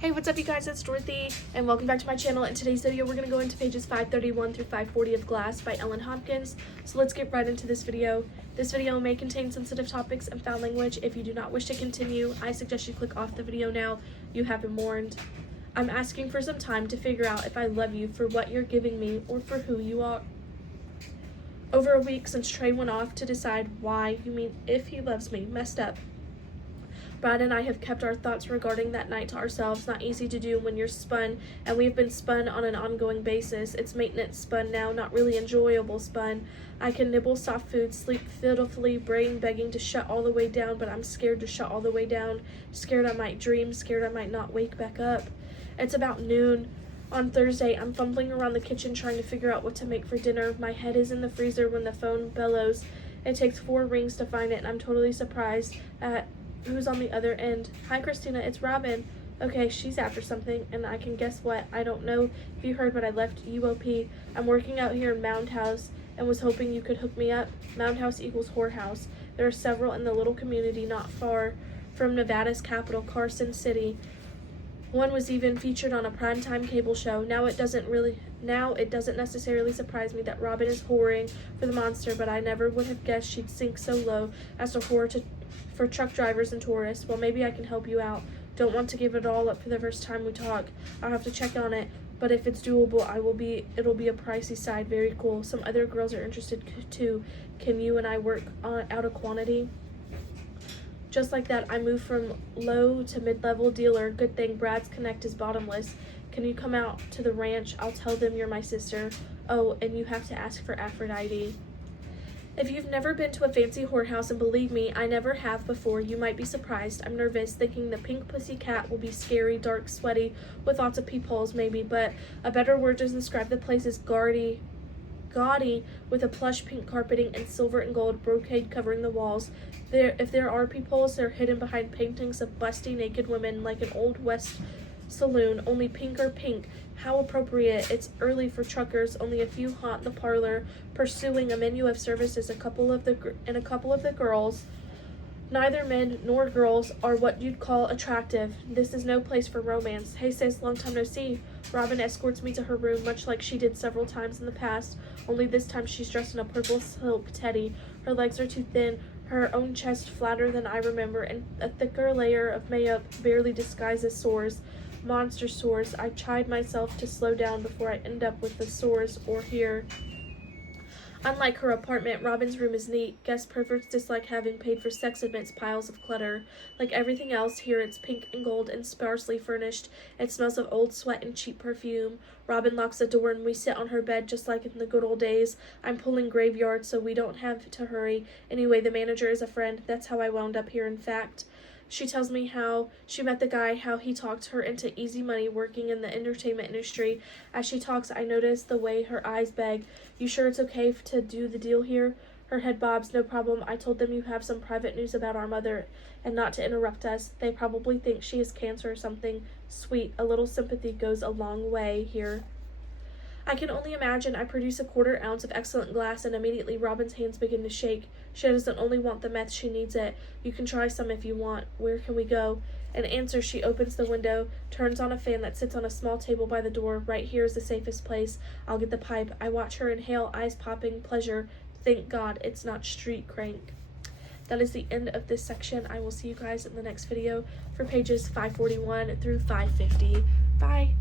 Hey, what's up you guys, it's Dorothy, and welcome back to my channel. In today's video, we're going to go into pages 531 through 540 of Glass by Ellen Hopkins. So let's get right into this video. This video may contain sensitive topics and foul language. If you do not wish to continue, I suggest you click off the video now. You have been warned. I'm asking for some time to figure out if I love you for what you're giving me or for who you are. Over a week since Trey went off to decide why, you mean if he loves me, messed up. Brad and I have kept our thoughts regarding that night to ourselves. Not easy to do when you're spun, and we've been spun on an ongoing basis. It's maintenance spun now, not really enjoyable spun. I can nibble soft food, sleep fitfully, brain begging to shut all the way down, but I'm scared to shut all the way down. Scared I might dream, scared I might not wake back up. It's about noon. On Thursday, I'm fumbling around the kitchen trying to figure out what to make for dinner. My head is in the freezer when the phone bellows. It takes 4 rings to find it, and I'm totally surprised at who's on the other end. Hi, Christina, it's Robin. Okay, she's after something, and I can guess what. I don't know if you heard, but I left UOP. I'm working out here in Mound House and was hoping you could hook me up. Mound House equals whorehouse. There are several in the little community not far from Nevada's capital, Carson City. One was even featured on a primetime cable show. Now it doesn't necessarily surprise me that Robin is whoring for the monster, but I never would have guessed she'd sink so low as to whore for truck drivers and tourists. Well, maybe I can help you out. Don't want to give it all up for the first time we talk. I'll have to check on it, but if it's doable, it'll be a pricey side. Very cool. Some other girls are interested too. Can you and I work out a quantity? Just like that, I moved from low to mid-level dealer. Good thing Brad's Connect is bottomless. Can you come out to the ranch? I'll tell them you're my sister. Oh, and you have to ask for Aphrodite. If you've never been to a fancy whorehouse, and believe me, I never have before, you might be surprised. I'm nervous, thinking the pink pussy cat will be scary, dark, sweaty, with lots of peepholes maybe, but a better word to describe the place is gaudy, with a plush pink carpeting and silver and gold brocade covering the walls. If there are peepholes, they're hidden behind paintings of busty naked women like an old west saloon, only pinker pink. How appropriate. It's early for truckers, only a few haunt the parlor, pursuing a menu of services. A couple of the girls, neither men nor girls, are what you'd call attractive. This is no place for romance. Hey sis, long time no see. Robin escorts me to her room, much like she did several times in the past, only this time she's dressed in a purple silk teddy. Her legs are too thin, her own chest flatter than I remember, and a thicker layer of makeup barely disguises sores. Monster sores. I chide myself to slow down before I end up with the sores or here. Unlike her apartment, Robin's room is neat. Guest perverts dislike having paid for sex amidst piles of clutter. Like everything else here, it's pink and gold and sparsely furnished. It smells of old sweat and cheap perfume. Robin locks the door and we sit on her bed just like in the good old days. I'm pulling graveyard so we don't have to hurry. Anyway, the manager is a friend. That's how I wound up here, in fact. She tells me how she met the guy, how he talked her into easy money working in the entertainment industry. As she talks, I notice the way her eyes beg. You sure it's okay to do the deal here? Her head bobs. No problem. I told them you have some private news about our mother and not to interrupt us. They probably think she has cancer or something. Sweet. A little sympathy goes a long way here. I can only imagine. I produce a 1/4 ounce of excellent glass, and immediately Robin's hands begin to shake. She doesn't only want the meth, she needs it. You can try some if you want. Where can we go? In answer, she opens the window, turns on a fan that sits on a small table by the door. Right here is the safest place. I'll get the pipe. I watch her inhale, eyes popping, pleasure. Thank God it's not street crank. That is the end of this section. I will see you guys in the next video for pages 541 through 550. Bye.